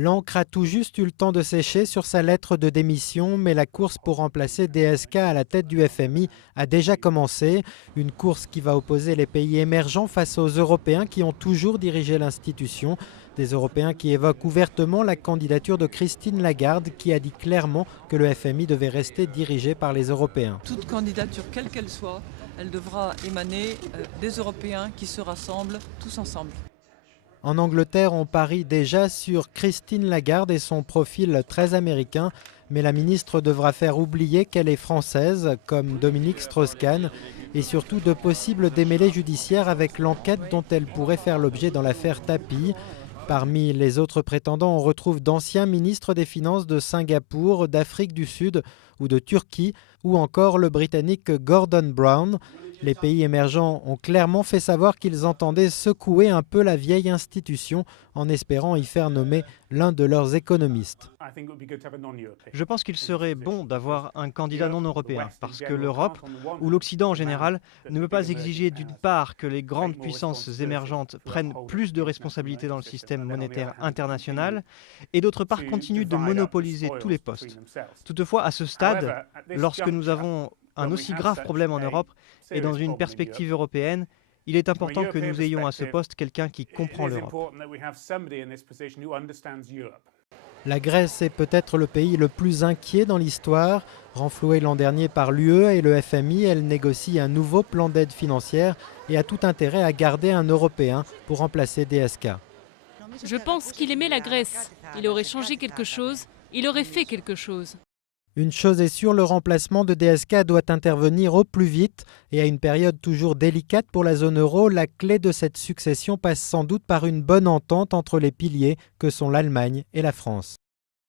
L'encre a tout juste eu le temps de sécher sur sa lettre de démission, mais la course pour remplacer DSK à la tête du FMI a déjà commencé. Une course qui va opposer les pays émergents face aux Européens qui ont toujours dirigé l'institution. Des Européens qui évoquent ouvertement la candidature de Christine Lagarde, qui a dit clairement que le FMI devait rester dirigé par les Européens. Toute candidature, quelle qu'elle soit, elle devra émaner des Européens qui se rassemblent tous ensemble. En Angleterre, on parie déjà sur Christine Lagarde et son profil très américain, mais la ministre devra faire oublier qu'elle est française, comme Dominique Strauss-Kahn, et surtout de possibles démêlés judiciaires avec l'enquête dont elle pourrait faire l'objet dans l'affaire Tapie. Parmi les autres prétendants, on retrouve d'anciens ministres des Finances de Singapour, d'Afrique du Sud ou de Turquie, ou encore le Britannique Gordon Brown. Les pays émergents ont clairement fait savoir qu'ils entendaient secouer un peu la vieille institution en espérant y faire nommer l'un de leurs économistes. Je pense qu'il serait bon d'avoir un candidat non européen, parce que l'Europe, ou l'Occident en général, ne peut pas exiger d'une part que les grandes puissances émergentes prennent plus de responsabilités dans le système monétaire international, et d'autre part continue de monopoliser tous les postes. Toutefois, à ce stade, lorsque nous avons un aussi grave problème en Europe et dans une perspective européenne, il est important que nous ayons à ce poste quelqu'un qui comprend l'Europe. La Grèce est peut-être le pays le plus inquiet dans l'histoire. Renflouée l'an dernier par l'UE et le FMI, elle négocie un nouveau plan d'aide financière et a tout intérêt à garder un Européen pour remplacer DSK. Je pense qu'il aimait la Grèce. Il aurait changé quelque chose, il aurait fait quelque chose. Une chose est sûre, le remplacement de DSK doit intervenir au plus vite et à une période toujours délicate pour la zone euro, la clé de cette succession passe sans doute par une bonne entente entre les piliers que sont l'Allemagne et la France.